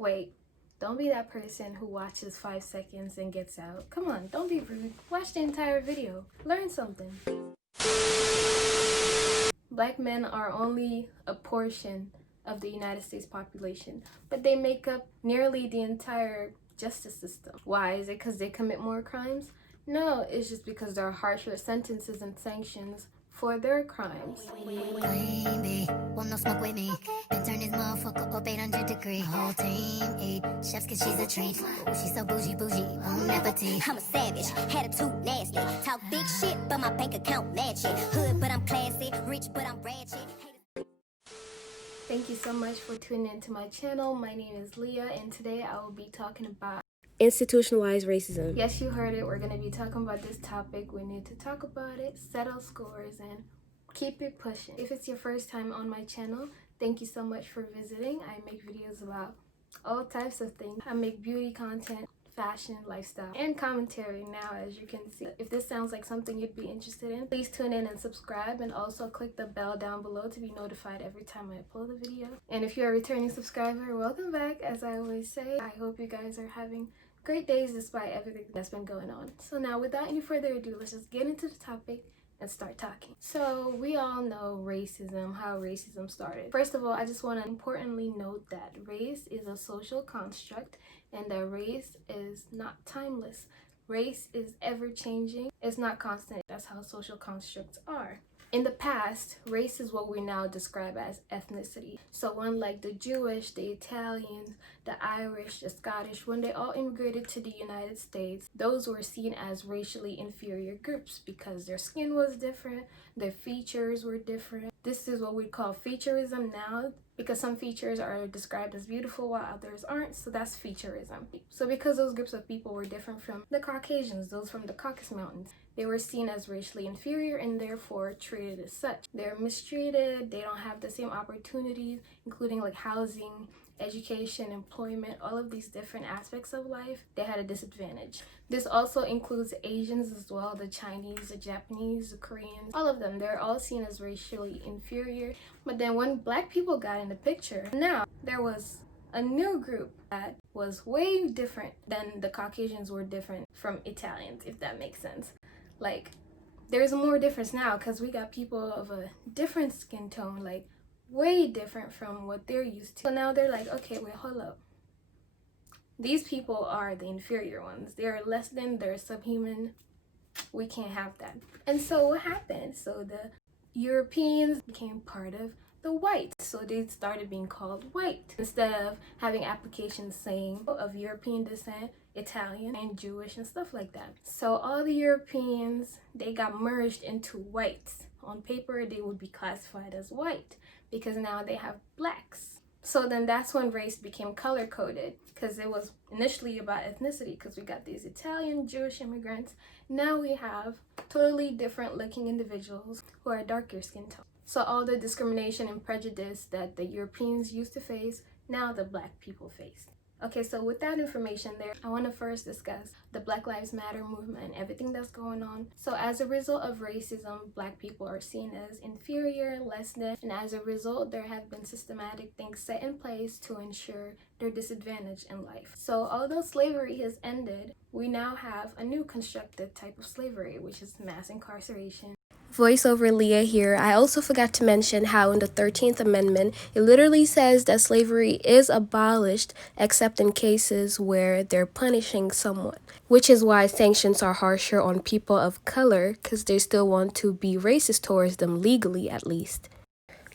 Wait, don't be that person who watches 5 seconds and gets out. Come on, don't be rude. Watch the entire video. Learn something. Black men are only a portion of the United States population, but they make up nearly the entire justice system. Why? Is it because they commit more crimes? No, it's just because there are harsher sentences and sanctions for their crimes. Green want no smoke with me. Been turn this motherfucker up 800 degrees. Whole team eat chefs cause she's a treat. Ooh, she's so bougie, bon appetit. I'm a savage, attitude nasty. Talk big shit, but my bank account match it. Hood, but I'm classy. Rich, but I'm ratchet. Thank you so much for tuning into my channel. My name is Leah, and today I will be talking about institutionalized racism. Yes, you heard it. We're going to be talking about this topic. We need to talk about it, settle scores, and keep it pushing. If it's your first time on my channel, thank you so much for visiting. I make videos about all types of things. I make beauty content, fashion, lifestyle, and commentary now, as you can see. If this sounds like something you'd be interested in, please tune in and subscribe, and also click the bell down below to be notified every time I upload a video. And if you're a returning subscriber, welcome back. As I always say, I hope you guys are having great days despite everything that's been going on. So now, without any further ado, let's just get into the topic and start talking. So we all know racism, how racism started. First of all, I just want to importantly note that race is a social construct and that race is not timeless. Race is ever-changing. It's not constant. That's how social constructs are. In the past, race is what we now describe as ethnicity. So unlike the Jewish, the Italians, the Irish, the Scottish, when they all immigrated to the United States, those were seen as racially inferior groups because their skin was different, their features were different. This is what we call featureism now, because some features are described as beautiful while others aren't, so that's featureism. So because those groups of people were different from the Caucasians, those from the Caucasus Mountains, they were seen as racially inferior and therefore treated as such. They're mistreated, they don't have the same opportunities, including like housing, education, employment, all of these different aspects of life. They had a disadvantage. This also includes Asians as well, the Chinese, the Japanese, the Koreans, all of them. They're all seen as racially inferior. But then when Black people got in the picture, now there was a new group that was way different than the Caucasians were different from Italians, if that makes sense. Like, there's more difference now because we got people of a different skin tone, like way different from what they're used to. So now they're like, okay, wait, hold up. These people are the inferior ones. They're less than, they're subhuman. We can't have that. And so what happened? So the Europeans became part of the whites. So they started being called white instead of having applications saying of European descent, Italian, and Jewish and stuff like that. So all the Europeans, they got merged into whites. On paper, they would be classified as white because now they have blacks. So then that's when race became color-coded, because it was initially about ethnicity, because we got these Italian, Jewish immigrants. Now we have totally different looking individuals who are darker skin tone. So all the discrimination and prejudice that the Europeans used to face, now the Black people face. Okay, so with that information there, I want to first discuss the Black Lives Matter movement and everything that's going on. So as a result of racism, Black people are seen as inferior, less than, and as a result, there have been systematic things set in place to ensure their disadvantage in life. So although slavery has ended, we now have a new constructed type of slavery, which is mass incarceration. Voiceover Leah here. I also forgot to mention how in the 13th Amendment, it literally says that slavery is abolished except in cases where they're punishing someone, which is why sanctions are harsher on people of color, because they still want to be racist towards them legally, at least.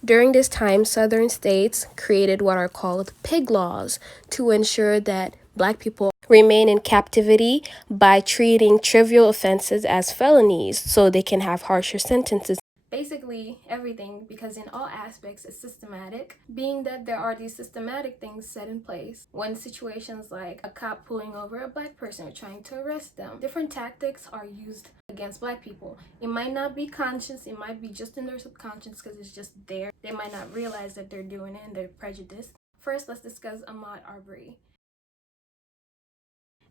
During this time, southern states created what are called pig laws to ensure that Black people remain in captivity by treating trivial offenses as felonies so they can have harsher sentences. Basically everything, because in all aspects it's systematic, being that there are these systematic things set in place when situations like a cop pulling over a Black person or trying to arrest them. Different tactics are used against Black people. It might not be conscious, it might be just in their subconscious because it's just there. They might not realize that they're doing it and they're prejudiced. First, let's discuss Ahmaud Arbery.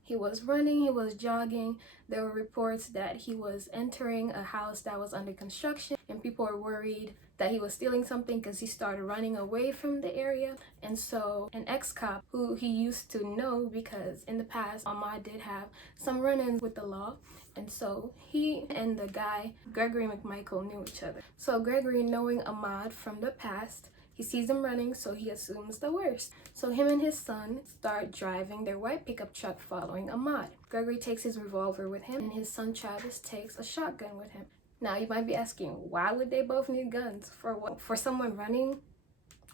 He was running, he was jogging. There were reports that he was entering a house that was under construction, and people were worried that he was stealing something because he started running away from the area. And so an ex-cop who he used to know, because in the past Ahmaud did have some run-ins with the law, and so he and the guy Gregory McMichael knew each other. So Gregory, knowing Ahmaud from the past, he sees him running, so he assumes the worst. So him and his son start driving their white pickup truck following Ahmaud. Gregory takes his revolver with him, and his son Travis takes a shotgun with him. Now you might be asking, why would they both need guns? For what? For someone running?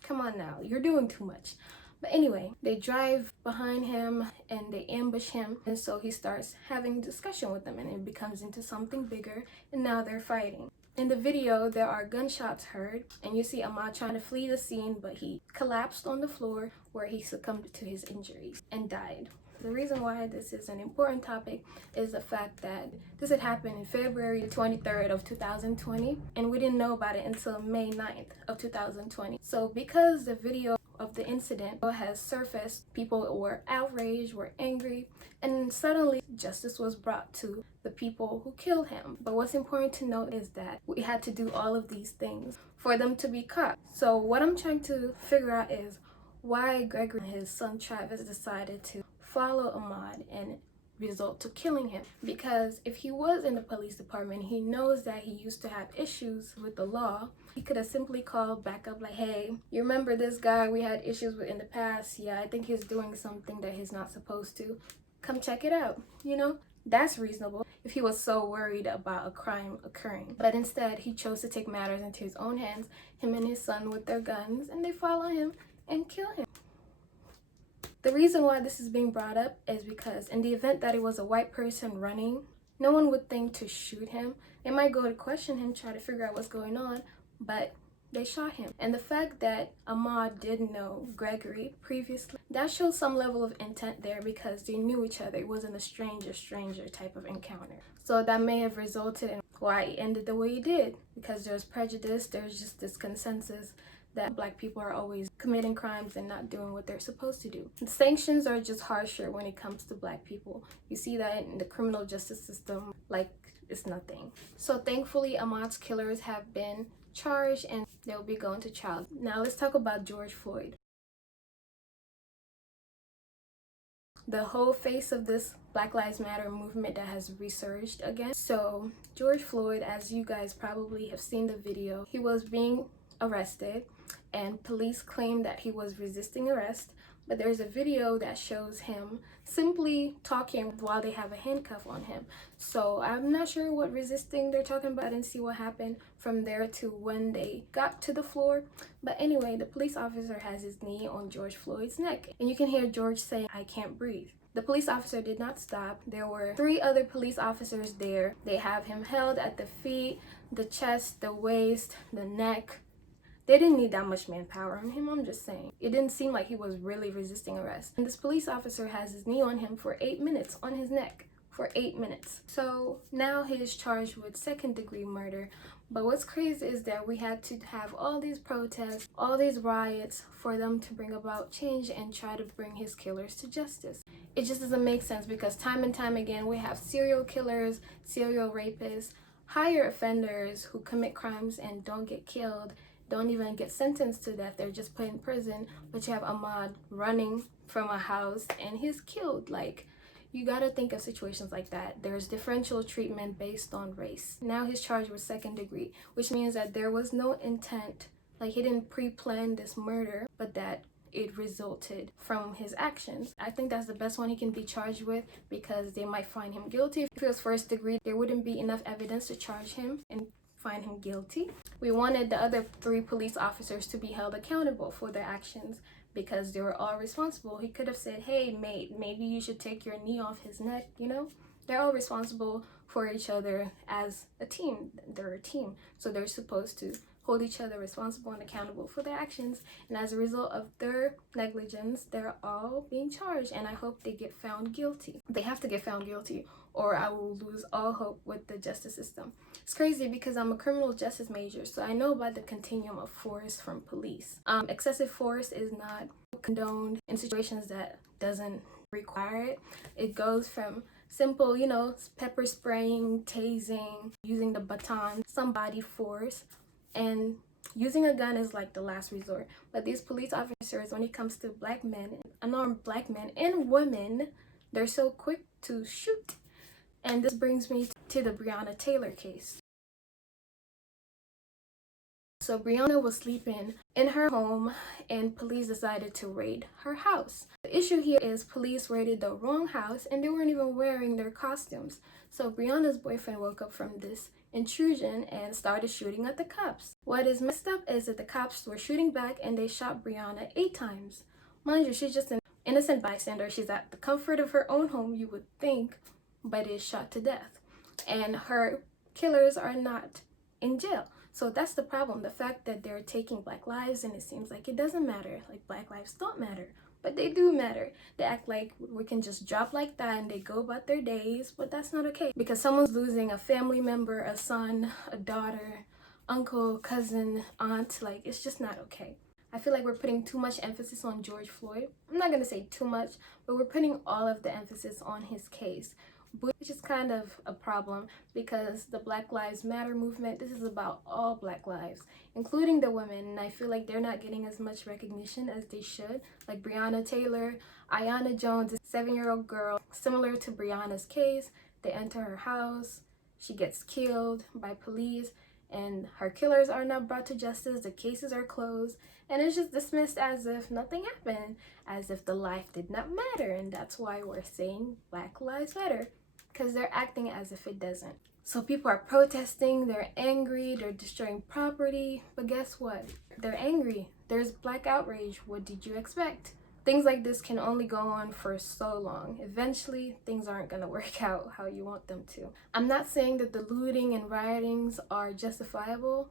Come on now, you're doing too much. But anyway, they drive behind him and they ambush him, and so he starts having a discussion with them, and it becomes into something bigger, and now they're fighting. In the video, there are gunshots heard, and you see Ahmaud trying to flee the scene, but he collapsed on the floor where he succumbed to his injuries and died. The reason why this is an important topic is the fact that this had happened in February 23rd of 2020, and we didn't know about it until May 9th of 2020. So because the video of the incident has surfaced, people were outraged, were angry, and suddenly justice was brought to the people who killed him. But what's important to note is that we had to do all of these things for them to be caught. So what I'm trying to figure out is why Gregory and his son Travis decided to follow Ahmaud and result to killing him. Because if he was in the police department, he knows that he used to have issues with the law. He could have simply called back up like, hey, you remember this guy we had issues with in the past? Yeah, I think he's doing something that he's not supposed to. Come check it out. You know, that's reasonable if he was so worried about a crime occurring. But instead, he chose to take matters into his own hands, him and his son with their guns, and they follow him and kill him. The reason why this is being brought up is because in the event that it was a white person running, no one would think to shoot him. They might go to question him, try to figure out what's going on, but they shot him. And the fact that Ahmaud did know Gregory previously, that shows some level of intent there because they knew each other. It wasn't a stranger type of encounter. So that may have resulted in why it ended the way it did, because there's prejudice, there's just this consensus that Black people are always committing crimes and not doing what they're supposed to do. The sanctions are just harsher when it comes to Black people. You see that in the criminal justice system like it's nothing. So thankfully, Ahmaud's killers have been charged and they'll be going to trial. Now let's talk about George Floyd. The whole face of this Black Lives Matter movement that has resurged again. So George Floyd, as you guys probably have seen the video, he was being arrested and police claimed that he was resisting arrest, but there's a video that shows him simply talking while they have a handcuff on him. So I'm not sure what resisting they're talking about. I didn't see what happened from there to when they got to the floor. But anyway, the police officer has his knee on George Floyd's neck, and you can hear George saying, "I can't breathe." The police officer did not stop. There were 3 other police officers there. They have him held at the feet, the chest, the waist, the neck. They didn't need that much manpower on him, I'm just saying. It didn't seem like he was really resisting arrest. And this police officer has his knee on him for 8 minutes, on his neck, for 8 minutes. So now he is charged with second-degree murder. But what's crazy is that we had to have all these protests, all these riots for them to bring about change and try to bring his killers to justice. It just doesn't make sense because time and time again we have serial killers, serial rapists, higher offenders who commit crimes and don't get killed, don't even get sentenced to death, they're just put in prison. But you have Ahmaud running from a house and he's killed. Like, you gotta think of situations like that. There's differential treatment based on race. Now he's charged with second degree, which means that there was no intent, like he didn't pre-plan this murder, but that it resulted from his actions. I think that's the best one he can be charged with because they might find him guilty. If it was first degree, there wouldn't be enough evidence to charge him and find him guilty. We wanted the other 3 police officers to be held accountable for their actions because they were all responsible. He could have said, "Hey mate, maybe you should take your knee off his neck," you know? They're all responsible for each other as a team. They're a team, so they're supposed to hold each other responsible and accountable for their actions. And as a result of their negligence, they're all being charged, and I hope they get found guilty. They have to get found guilty, or I will lose all hope with the justice system. It's crazy because I'm a criminal justice major, so I know about the continuum of force from police. Excessive force is not condoned in situations that doesn't require it. It goes from simple, pepper spraying, tasing, using the baton, some body force, and using a gun is like the last resort. But these police officers, when it comes to black men, unarmed black men and women, they're so quick to shoot. And this brings me to the Breonna Taylor case. So Breonna was sleeping in her home and police decided to raid her house. The issue here is police raided the wrong house and they weren't even wearing their costumes. So Breonna's boyfriend woke up from this intrusion and started shooting at the cops. What is messed up is that the cops were shooting back and they shot Breonna 8 times. Mind you, she's just an innocent bystander. She's at the comfort of her own home, you would think, but is shot to death. And her killers are not in jail. So that's the problem, the fact that they're taking black lives and it seems like it doesn't matter, like black lives don't matter, but they do matter. They act like we can just drop like that and they go about their days, but that's not okay because someone's losing a family member, a son, a daughter, uncle, cousin, aunt. Like, it's just not okay. I feel like we're putting too much emphasis on George Floyd. I'm not gonna say too much, but we're putting all of the emphasis on his case, which is kind of a problem because the Black Lives Matter movement, this is about all black lives, including the women, and I feel like they're not getting as much recognition as they should. Like Breonna Taylor, Aiyana Jones, a 7-year-old girl, similar to Breonna's case. They enter her house, she gets killed by police, and her killers are not brought to justice, the cases are closed, and it's just dismissed as if nothing happened, as if the life did not matter, and that's why we're saying Black Lives Matter, because they're acting as if it doesn't. So people are protesting, they're angry, they're destroying property, but guess what? They're angry. There's black outrage. What did you expect? Things like this can only go on for so long. Eventually, things aren't going to work out how you want them to. I'm not saying that the looting and riotings are justifiable,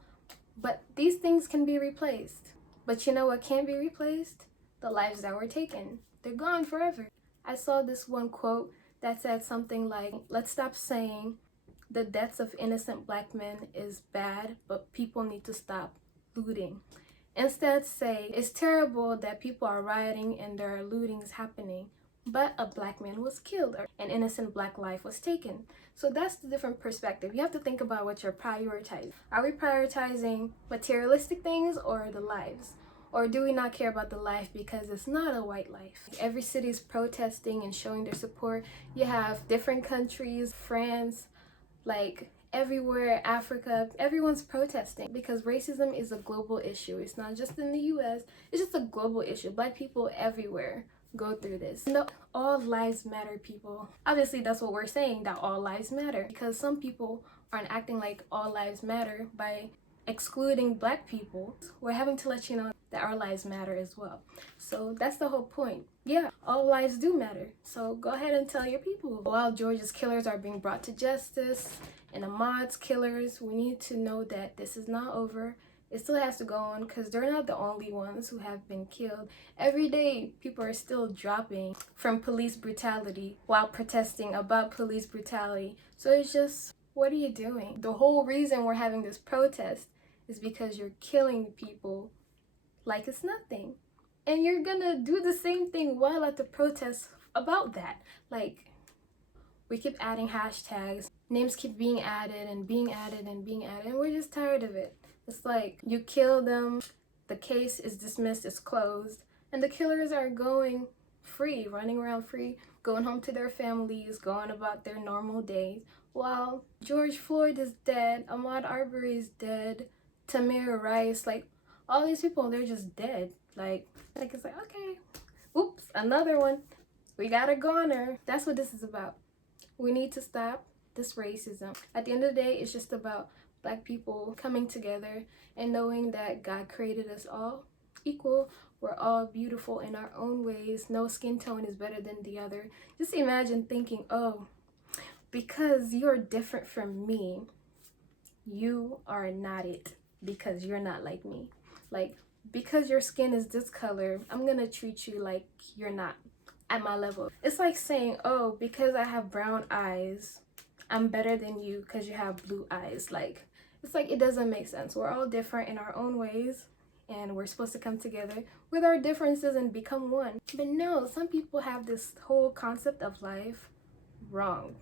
but these things can be replaced. But you know what can't be replaced? The lives that were taken. They're gone forever. I saw this one quote that said something like, let's stop saying the deaths of innocent black men is bad, but people need to stop looting. Instead say, it's terrible that people are rioting and there are lootings happening, but a black man was killed or an innocent black life was taken. So that's the different perspective. You have to think about what you're prioritizing. Are we prioritizing materialistic things or the lives? Or do we not care about the life because it's not a white life? Every city is protesting and showing their support. You have different countries, France, like everywhere, Africa, everyone's protesting because racism is a global issue. It's not just in the US, it's just a global issue. Black people everywhere go through this. No, all lives matter, people. Obviously, that's what we're saying, that all lives matter, because some people aren't acting like all lives matter by excluding black people. We're having to let you know that our lives matter as well. So that's the whole point. Yeah, all lives do matter. So go ahead and tell your people. While George's killers are being brought to justice and Ahmaud's killers, we need to know that this is not over. It still has to go on because they're not the only ones who have been killed. Every day, people are still dropping from police brutality while protesting about police brutality. So it's just, what are you doing? The whole reason we're having this protest is because you're killing people like it's nothing. And you're gonna do the same thing while at the protest about that. Like, we keep adding hashtags, names keep being added and being added and being added, and we're just tired of it. It's like, you kill them, the case is dismissed, it's closed, and the killers are going free, running around free, going home to their families, going about their normal days, while George Floyd is dead, Ahmaud Arbery is dead, Tamir, Rice, like, all these people, they're just dead. Like it's like, okay, oops, another one. We got a goner. That's what this is about. We need to stop this racism. At the end of the day, it's just about black people coming together and knowing that God created us all equal. We're all beautiful in our own ways. No skin tone is better than the other. Just imagine thinking, oh, because you're different from me, you are not it. because you're not like me. Like, because your skin is this color, I'm gonna treat you like you're not at my level. It's like saying, oh, because I have brown eyes, I'm better than you because you have blue eyes. Like, it's like, it doesn't make sense. We're all different in our own ways, and we're supposed to come together with our differences and become one. But no, some people have this whole concept of life wrong.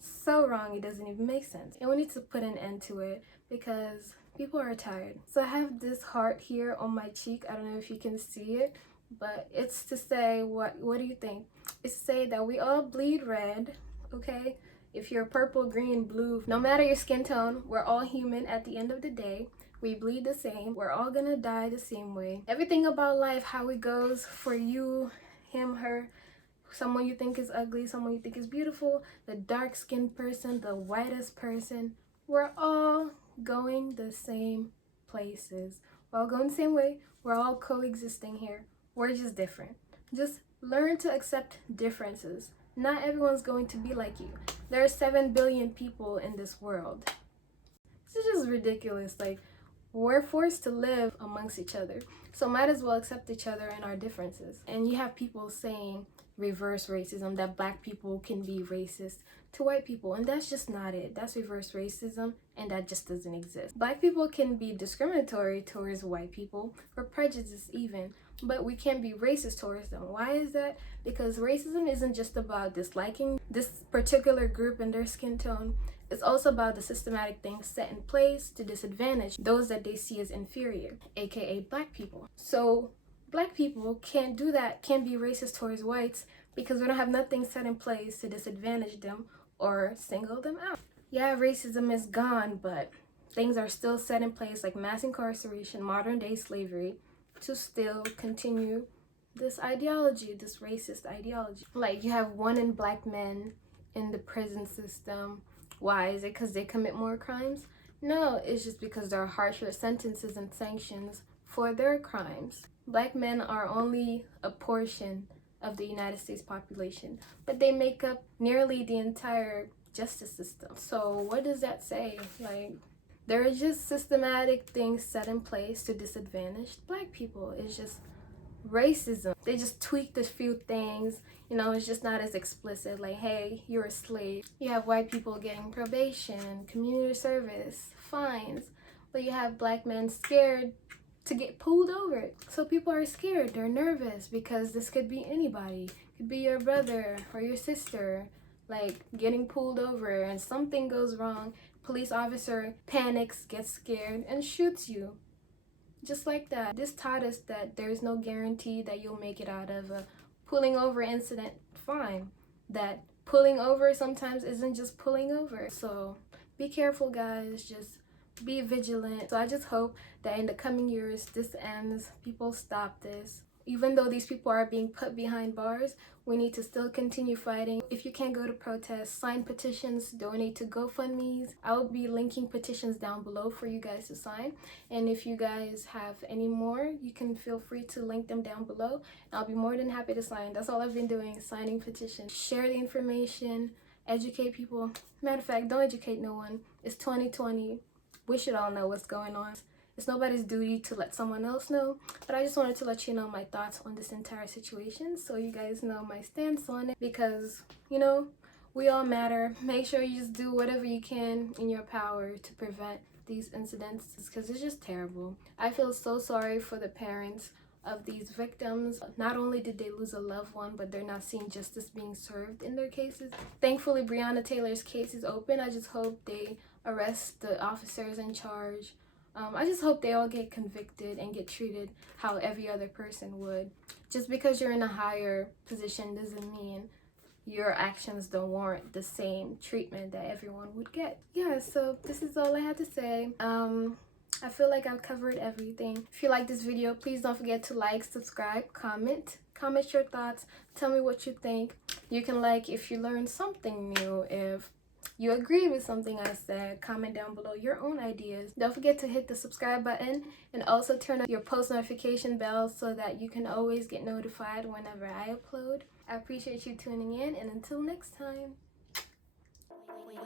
So wrong, it doesn't even make sense. And we need to put an end to it because people are tired. So I have this heart here on my cheek. I don't know if you can see it, but it's to say, what do you think? It's to say that we all bleed red, okay? If you're purple, green, blue, no matter your skin tone, we're all human at the end of the day. We bleed the same. We're all gonna die the same way. Everything about life, how it goes for you, him, her, someone you think is ugly, someone you think is beautiful, the dark-skinned person, the whitest person, we're all going the same places. We're all going the same way. We're all coexisting here. We're just different. Just learn to accept differences. Not everyone's going to be like you. There are 7 billion people in this world. This is just ridiculous. Like, we're forced to live amongst each other, so might as well accept each other and our differences. And you have people saying reverse racism, that black people can be racist to white people, and that's just not it. That's reverse racism, and that just doesn't exist. Black people can be discriminatory towards white people, or prejudiced even, but we can't be racist towards them. Why is that? Because racism isn't just about disliking this particular group and their skin tone. It's also about the systematic things set in place to disadvantage those that they see as inferior, aka black people. So black people can't do that, can't be racist towards whites, because we don't have nothing set in place to disadvantage them or single them out. Yeah, racism is gone, but things are still set in place, like mass incarceration, modern day slavery, to still continue this ideology, this racist ideology. Like, you have 1 in black men in the prison system. Why? Is it because they commit more crimes? No, it's just because there are harsher sentences and sanctions for their crimes. Black men are only a portion of the United States population, but they make up nearly the entire justice system. So what does that say? Like, there are just systematic things set in place to disadvantage black people. It's just racism. They just tweaked a few things. You know, it's just not as explicit, like, hey, you're a slave. You have white people getting probation, community service, fines, but you have black men scared to get pulled over. So people are scared, they're nervous, because this could be anybody. It could be your brother or your sister, like, getting pulled over, and something goes wrong. Police officer panics, gets scared, and shoots you. Just like that. This taught us that there's no guarantee that you'll make it out of a pulling over incident fine. That pulling over sometimes isn't just pulling over. So be careful, guys. Just be vigilant. So I just hope that in the coming years this ends, people stop this. Even though these people are being put behind bars, we need to still continue fighting. If you can't go to protests, sign petitions, donate to GoFundMes. I'll be linking petitions down below for you guys to sign. And if you guys have any more, you can feel free to link them down below. I'll be more than happy to sign. That's all I've been doing, signing petitions. Share the information, educate people. Matter of fact, don't educate no one. It's 2020. We should all know what's going on. It's nobody's duty to let someone else know, but I just wanted to let you know my thoughts on this entire situation so you guys know my stance on it, because, you know, we all matter. Make sure you just do whatever you can in your power to prevent these incidents, because it's just terrible. I feel so sorry for the parents of these victims. Not only did they lose a loved one, but they're not seeing justice being served in their cases. Thankfully, Breonna Taylor's case is open. I just hope they arrest the officers in charge. I just hope they all get convicted and get treated how every other person would. Just because you're in a higher position doesn't mean your actions don't warrant the same treatment that everyone would get. Yeah, so this is all I had to say. I feel like I've covered everything. If you like this video, please don't forget to like, subscribe, comment your thoughts, tell me what you think. You can like if you learned something new, if you agree with something I said, comment down below your own ideas. Don't forget to hit the subscribe button and also turn on your post notification bell so that you can always get notified whenever I upload. I appreciate you tuning in, and until next time.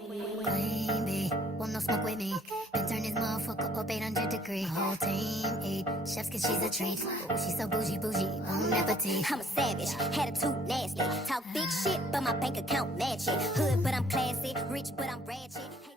Queen bee, want no smoke with me. Then turn this motherfucker up 800 degrees. Whole team eat chefs cause she's a treat. Ooh, she's so bougie, bon appetit. I'm a savage, attitude nasty. Talk big shit, but my bank account match it. Hood, but I'm classy. Rich, but I'm ratchet.